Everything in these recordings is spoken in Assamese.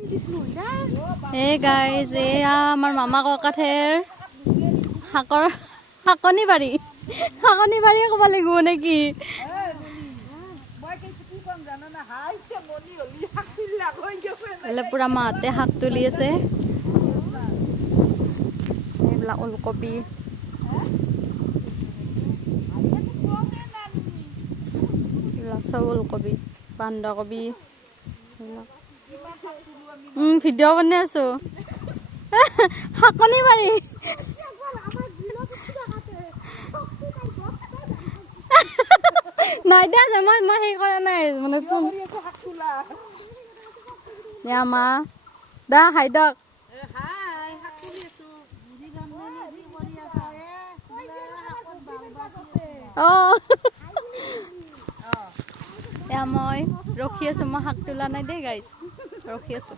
Hey guys, এয়া আমাৰ মামা ককাঠেৰ শাকনি বাৰী ক'ব লাগিব নেকি? পুৰা মাহঁতে শাক তুলি আছে। এইবিলাক ওলকবি, চব ওলকবি, বন্ধাকবি, ভিডিঅ' বনাই আছো। শাকনি বাৰী নাই দিয়া আছে, মই সেই কৰা নাই মানে মা দা হাই দক মই ৰখি আছো, মই শাক তোলা নাই দেই গাইজ, ৰখি আছো।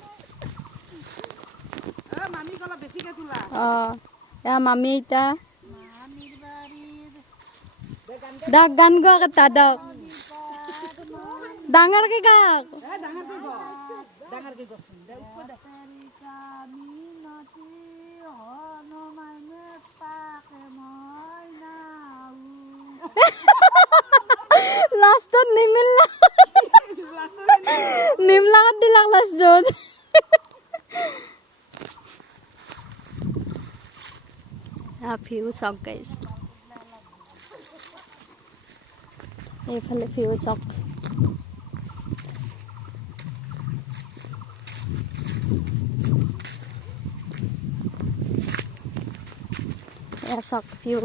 মামী এতিয়া ডাক গান গোৱা কথা ডাক ডাঙৰকে গাক লাষ্টত নিমলাত দিলাক লাষ্টত। ভিউ চাওক গাইজ, এইফালে ভিউ চাওক। এয়া চাওক ভিউ,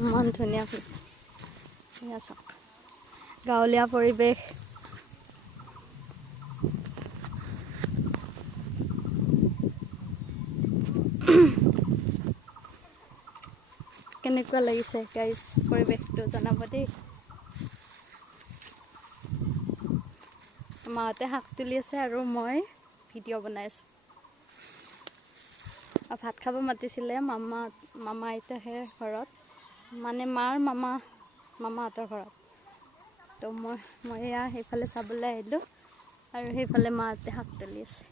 ইমান ধুনীয়া ভিউ। এয়া চাওক গাঁৱলীয়া পৰিৱেশ। কেনেকুৱা লাগিছে গাইজ পৰিৱেশটো জনাব দেই। মাহঁতে শাক তুলি আছে আৰু মই ভিডিঅ' বনাই আছো। ভাত খাব মাতিছিলে মামা আইতাহে ঘৰত, মানে মাৰ মামাহঁতৰ ঘৰত। তো মই এয়া সেইফালে চাবলৈ আহিলোঁ আৰু সেইফালে মাহঁতে শাক তুলি আছে।